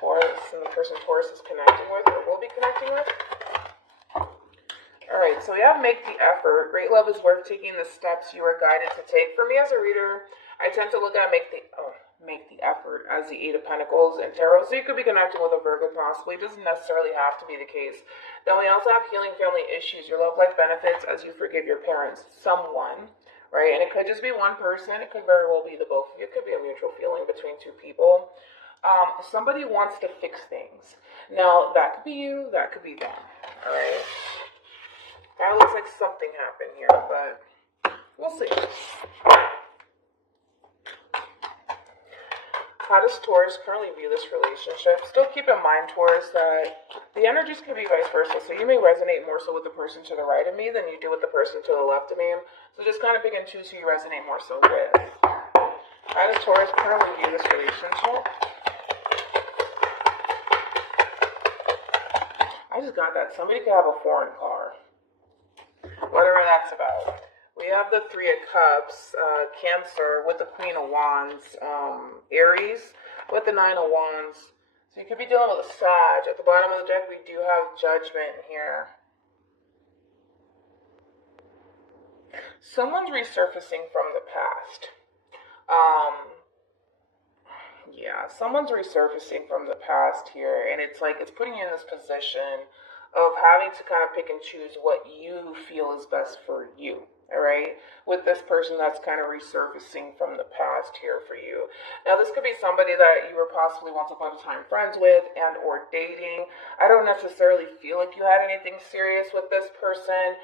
Taurus and the person Taurus is connecting with or will be connecting with. Alright, so we have make the effort. Great love is worth taking the steps you are guided to take. For me as a reader, I tend to look at make the effort as the Eight of Pentacles and Tarot. So you could be connecting with a Virgo possibly. It doesn't necessarily have to be the case. Then we also have healing family issues. Your love life benefits as you forgive your parents. Someone. Right? And it could just be one person. It could very well be the both of you. It could be a mutual feeling between two people. Somebody wants to fix things. Now, that could be you. That could be them. Alright? Kind of looks like something happened here, but we'll see. How does Taurus currently view this relationship? Still keep in mind, Taurus, that the energies can be vice versa. So you may resonate more so with the person to the right of me than you do with the person to the left of me. So just kind of pick and choose who you resonate more so with. How does Taurus currently view this relationship? I just got that. Somebody could have a foreign car. Whatever that's about. We have the Three of Cups, Cancer with the Queen of Wands, Aries with the Nine of Wands. So you could be dealing with a Sag. At the bottom of the deck, we do have Judgment here. Someone's resurfacing from the past. Yeah, someone's resurfacing from the past here, and it's like it's putting you in this position of having to kind of pick and choose what you feel is best for you. All right, with this person that's kind of resurfacing from the past here for you. Now, this could be somebody that you were possibly once upon a time friends with and or dating. I don't necessarily feel like you had anything serious with this person.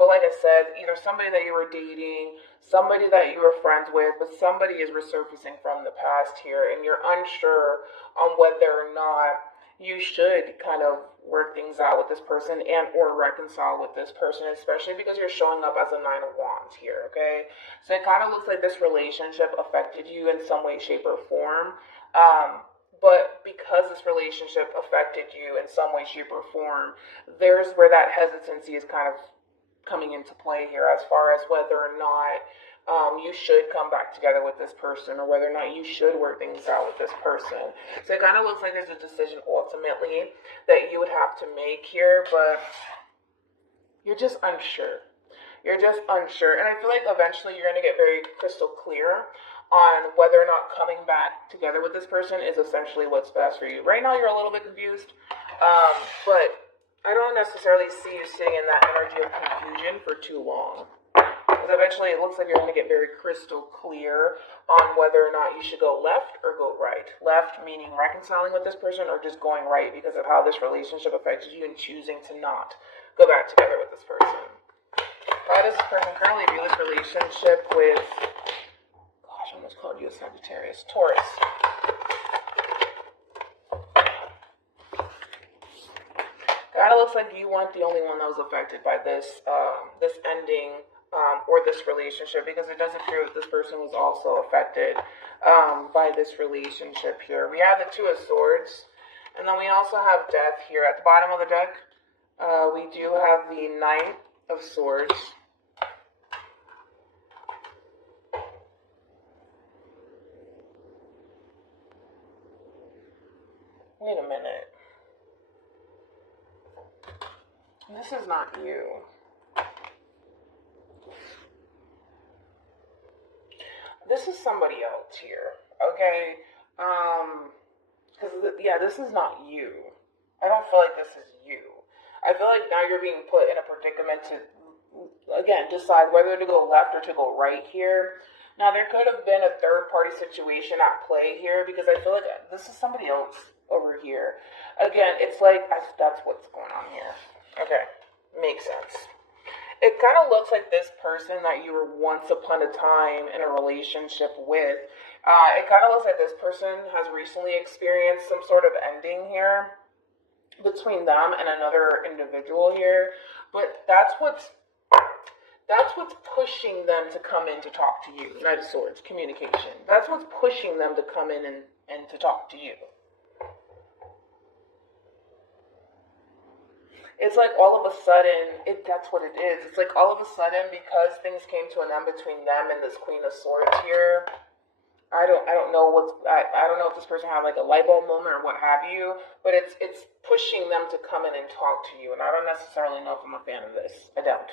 But like I said, either somebody that you were dating, somebody that you were friends with, but somebody is resurfacing from the past here, and you're unsure on whether or not you should kind of work things out with this person and or reconcile with this person, especially because you're showing up as a Nine of Wands here, okay? So it kind of looks like this relationship affected you in some way, shape, or form. But because this relationship affected you in some way, shape, or form, there's where that hesitancy is kind of coming into play here as far as whether or not you should come back together with this person or whether or not you should work things out with this person. So it kind of looks like there's a decision ultimately that you would have to make here, but you're just unsure. You're just unsure. And I feel like eventually you're going to get very crystal clear on whether or not coming back together with this person is essentially what's best for you. Right now you're a little bit confused, but I don't necessarily see you sitting in that energy of confusion for too long. Because eventually it looks like you're going to get very crystal clear on whether or not you should go left or go right. Left meaning reconciling with this person, or just going right because of how this relationship affected you and choosing to not go back together with this person. How does this person currently view this relationship with, gosh, I almost called you a Sagittarius, Taurus. Kind of looks like you weren't the only one that was affected by this this ending or this relationship, because it does appear that this person was also affected by this relationship here. We have the Two of Swords, and then we also have Death here. At the bottom of the deck, we do have the Knight of Swords. Wait a minute. This is not you. This is somebody else here, okay? Yeah, this is not you. I don't feel like this is you. I feel like now you're being put in a predicament to, again, decide whether to go left or to go right here. Now, there could have been a third-party situation at play here, because I feel like this is somebody else over here. Again, it's like, that's what's going on here. Okay, makes sense. It kind of looks like this person that you were once upon a time in a relationship with, it kind of looks like this person has recently experienced some sort of ending here between them and another individual here. But that's what's pushing them to come in to talk to you. Knight of Swords, communication. That's what's pushing them to come in and to talk to you. It's like all of a sudden, that's what it is. It's like all of a sudden, because things came to an end between them and this Queen of Swords here, I don't know I don't know if this person had like a light bulb moment or what have you, but it's pushing them to come in and talk to you, and I don't necessarily know if I'm a fan of this. I don't,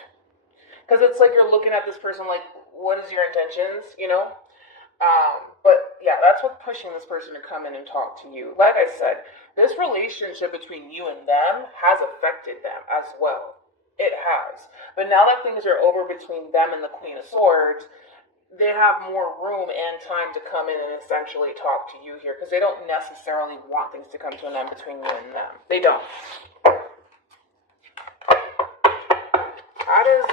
because it's like you're looking at this person like, what is your intentions, you know? But yeah, that's what's pushing this person to come in and talk to you. Like I said, this relationship between you and them has affected them as well. It has. But now that things are over between them and the Queen of Swords, they have more room and time to come in and essentially talk to you here, because they don't necessarily want things to come to an end between you and them. They don't. How does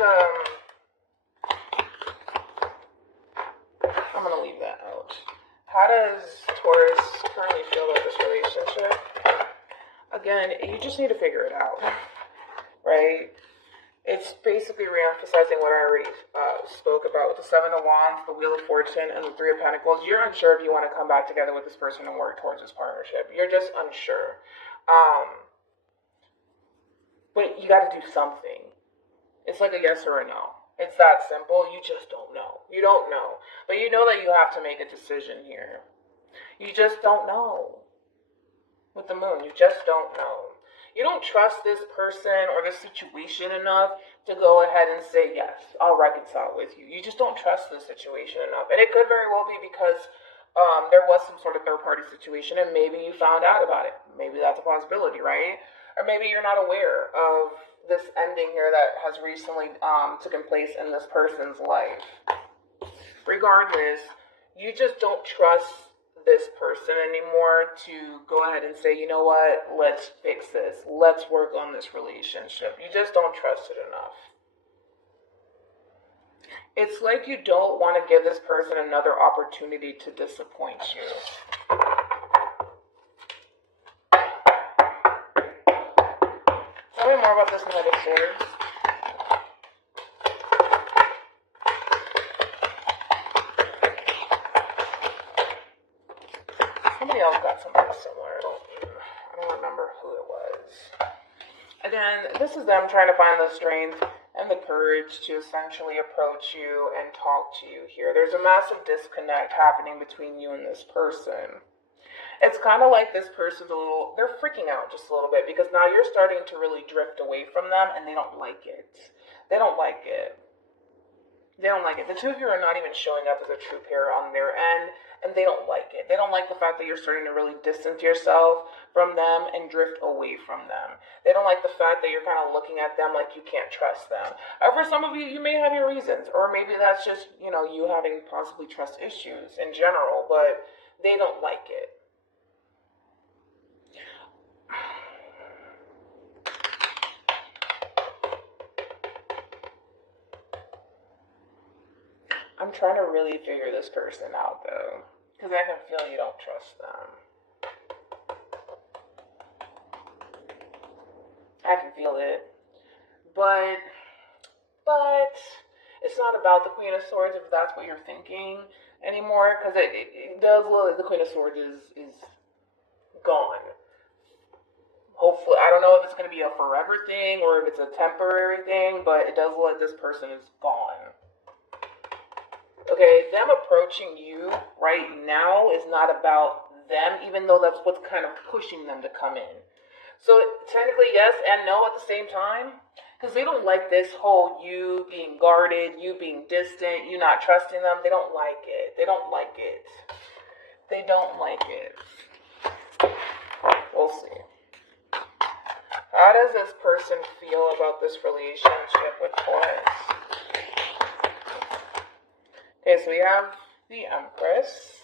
I'm gonna leave that out. How does Taurus currently feel about this relationship? Again, you just need to figure it out, right? It's basically re-emphasizing what I already spoke about with the Seven of Wands, the Wheel of Fortune, and the Three of Pentacles. You're unsure if you want to come back together with this person and work towards this partnership. You're just unsure. But you got to do something. It's like a yes or a no. It's that simple. You just don't know. You don't know. But you know that you have to make a decision here. You just don't know. With the moon, you just don't know. You don't trust this person or this situation enough to go ahead and say, yes, I'll reconcile with you. You just don't trust this situation enough. And it could very well be because there was some sort of third-party situation and maybe you found out about it. Maybe that's a possibility, right? Or maybe you're not aware of this ending here that has recently taken place in this person's life. Regardless, you just don't trust this person anymore to go ahead and say, you know what, let's fix this. Let's work on this relationship. You just don't trust it enough. It's like you don't want to give this person another opportunity to disappoint you. Tell me more about this Knight of Swords. Somebody else got something similar. I don't remember who it was. Again, this is them trying to find the strength and the courage to essentially approach you and talk to you here. There's a massive disconnect happening between you and this person. It's kind of like this person's they're freaking out just a little bit because now you're starting to really drift away from them and they don't like it. They don't like it. They don't like it. The two of you are not even showing up as a true pair on their end, and they don't like it. They don't like the fact that you're starting to really distance yourself from them and drift away from them. They don't like the fact that you're kind of looking at them like you can't trust them. For some of you, you may have your reasons, or maybe that's just, you having possibly trust issues in general, but they don't like it. I'm trying to really figure this person out, though, because I can feel you don't trust them. I can feel it. But it's not about the Queen of Swords if that's what you're thinking anymore, because it does look like the Queen of Swords is gone. Hopefully, I don't know if it's going to be a forever thing or if it's a temporary thing, but it does look like this person is gone. Okay, them approaching you right now is not about them, even though that's what's kind of pushing them to come in. So technically yes and no at the same time, because they don't like this whole you being guarded, you being distant, you not trusting them. They don't like it. They don't like it. They don't like it. We'll see. How does this person feel about this relationship with Taurus? Okay, so we have the Empress.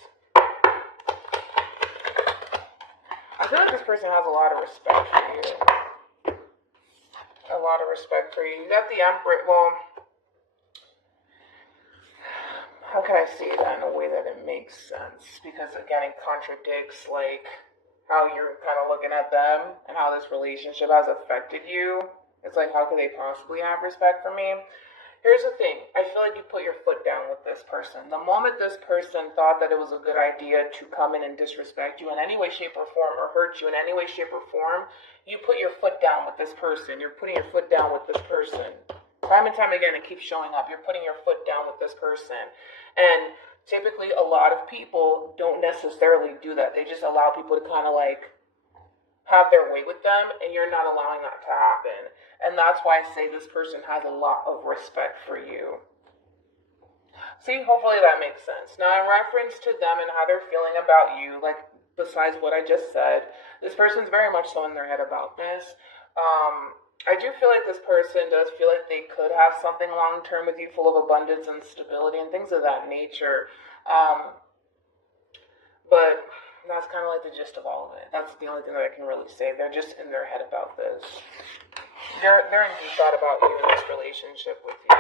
I feel like this person has a lot of respect for you. A lot of respect for you. You got the Empress. Well, how can I see that in a way that it makes sense? Because again, it contradicts like how you're kind of looking at them and how this relationship has affected you. It's like, how could they possibly have respect for me? Here's the thing. I feel like you put your foot down with this person. The moment this person thought that it was a good idea to come in and disrespect you in any way, shape, or form, or hurt you in any way, shape, or form, you put your foot down with this person. You're putting your foot down with this person. Time and time again, it keeps showing up. You're putting your foot down with this person. And typically, a lot of people don't necessarily do that. They just allow people to kind of like have their way with them, and you're not allowing that to happen. And that's why I say this person has a lot of respect for you. See, hopefully that makes sense. Now, in reference to them and how they're feeling about you, like besides what I just said, this person's very much so in their head about this. I do feel like this person does feel like they could have something long-term with you, full of abundance and stability and things of that nature. But that's kind of like the gist of all of it. That's the only thing that I can really say. They're just in their head about this. They're in deep thought about you in this relationship with you.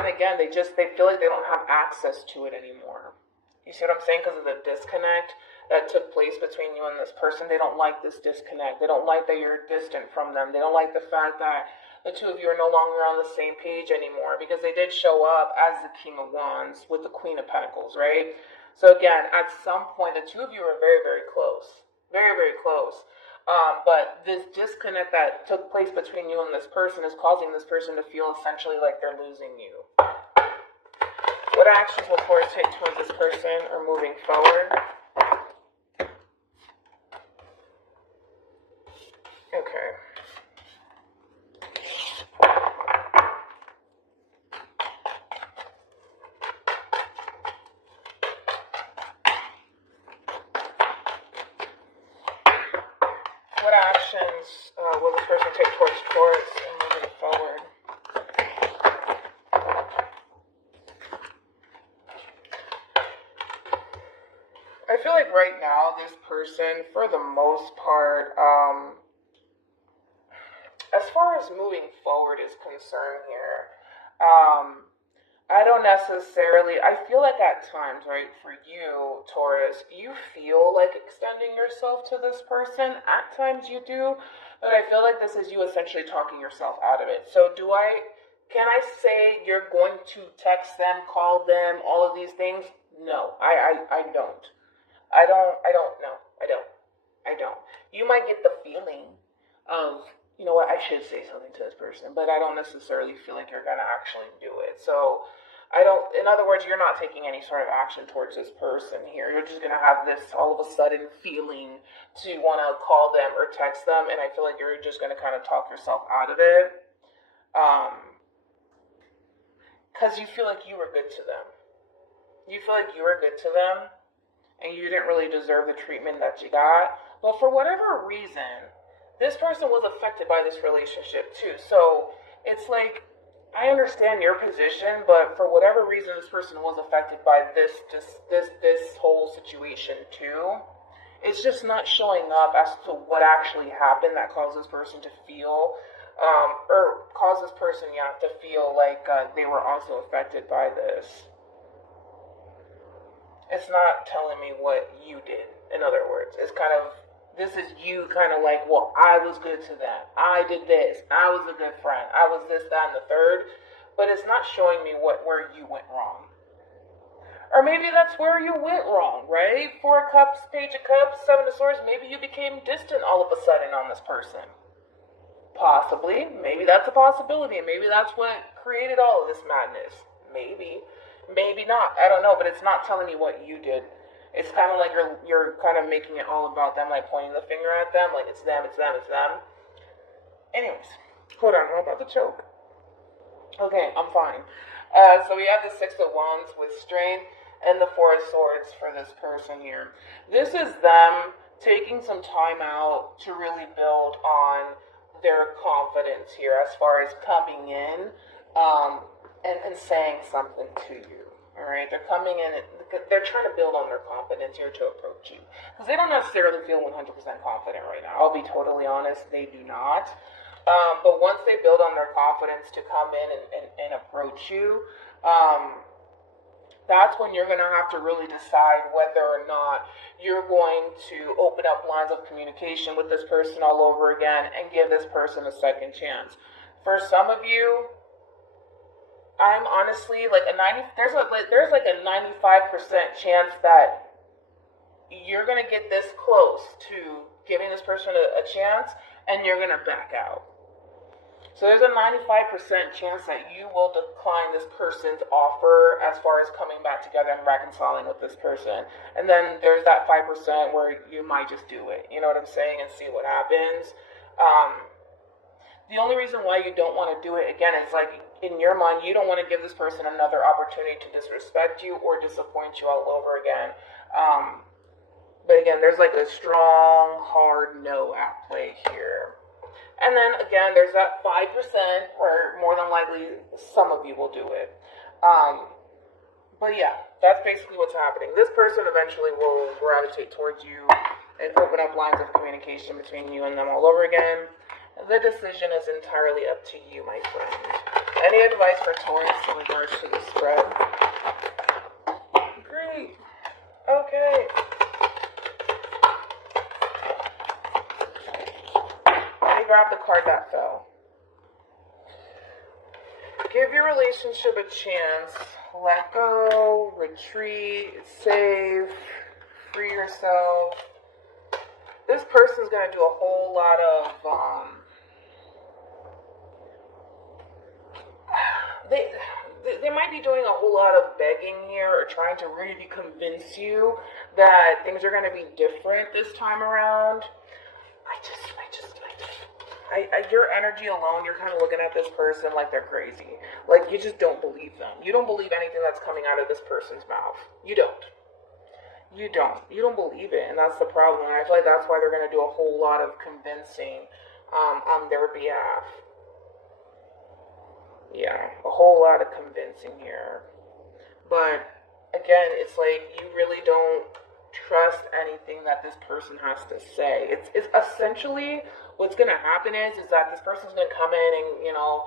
And again, they feel like they don't have access to it anymore. You see what I'm saying? Because of the disconnect that took place between you and this person. They don't like this disconnect. They don't like that you're distant from them. They don't like the fact that the two of you are no longer on the same page anymore, because they did show up as the King of Wands with the Queen of Pentacles, right? So again, at some point, the two of you are very, very close. Very, very close. But this disconnect that took place between you and this person is causing this person to feel essentially like they're losing you. What actions will Taurus take towards this person or moving forward? Okay. What actions will this person take towards Taurus and moving forward? I feel like right now, this person, for the most part, as far as moving forward is concerned here, I don't necessarily, I feel like at times, right, for you, Taurus, you feel like extending yourself to this person. At times you do, but I feel like this is you essentially talking yourself out of it. So can I say you're going to text them, call them, all of these things? No, I don't. I don't. You might get the feeling of, you know what, I should say something to this person, but I don't necessarily feel like you're going to actually do it. So in other words, you're not taking any sort of action towards this person here. You're just going to have this all of a sudden feeling to want to call them or text them, and I feel like you're just going to kind of talk yourself out of it. Because you feel like you were good to them. You feel like you were good to them, and you didn't really deserve the treatment that you got. But for whatever reason, this person was affected by this relationship too. So it's like, I understand your position, but for whatever reason, this person was affected by this whole situation too. It's just not showing up as to what actually happened that caused this person to feel, or caused this person, to feel like they were also affected by this. It's not telling me what you did, in other words. It's kind of, this is you kind of like, well, I was good to them. I did this. I was a good friend. I was this, that, and the third. But it's not showing me where you went wrong. Or maybe that's where you went wrong, right? Four of Cups, Page of Cups, Seven of Swords. Maybe you became distant all of a sudden on this person. Possibly. Maybe that's a possibility. And maybe that's what created all of this madness. Maybe. Maybe not. I don't know. But it's not telling me what you did. It's kind of like you're kind of making it all about them, like pointing the finger at them, like it's them, it's them, it's them. Anyways, hold on, I'm about to choke. Okay, I'm fine. So we have the Six of Wands with strength and the Four of Swords for this person here. This is them taking some time out to really build on their confidence here as far as coming in and saying something to you. All right, they're coming in, they're trying to build on their confidence here to approach you. Because they don't necessarily feel 100% confident right now. I'll be totally honest, they do not. But once they build on their confidence to come in and approach you, that's when you're going to have to really decide whether or not you're going to open up lines of communication with this person all over again and give this person a second chance. For some of you, I'm honestly like there's like a 95% chance that you're gonna get this close to giving this person a chance, and you're gonna back out. So there's a 95% chance that you will decline this person's offer as far as coming back together and reconciling with this person. And then there's that 5% where you might just do it. You know what I'm saying? And see what happens. The only reason why you don't want to do it, again, is like in your mind, you don't want to give this person another opportunity to disrespect you or disappoint you all over again. But again, there's like a strong, hard no at play here. And then again, there's that 5% where more than likely some of you will do it. But yeah, that's basically what's happening. This person eventually will gravitate towards you and open up lines of communication between you and them all over again. The decision is entirely up to you, my friend. Any advice for Taurus in regards to the spread? Great. Okay. Let me grab the card that fell. Give your relationship a chance. Let go, retreat, save, free yourself. This person's going to do a whole lot of, they might be doing a whole lot of begging here or trying to really convince you that things are going to be different this time around. Your energy alone, you're kind of looking at this person like they're crazy. Like, you just don't believe them. You don't believe anything that's coming out of this person's mouth. You don't. You don't believe it, and that's the problem. And I feel like that's why they're going to do a whole lot of convincing on their behalf. Yeah, a whole lot of convincing here. But again, it's like you really don't trust anything that this person has to say. It's essentially what's going to happen is that this person's going to come in and, you know,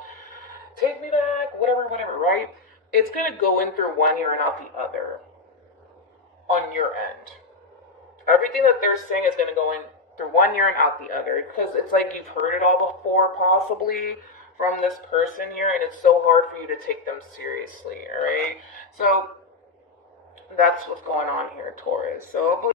take me back, whatever, right? It's going to go in through one ear and out the other. On your end, everything that they're saying is going to go in through one ear and out the other, because it's like you've heard it all before, possibly from this person here, and it's so hard for you to take them seriously. All right, so that's what's going on here, Taurus. So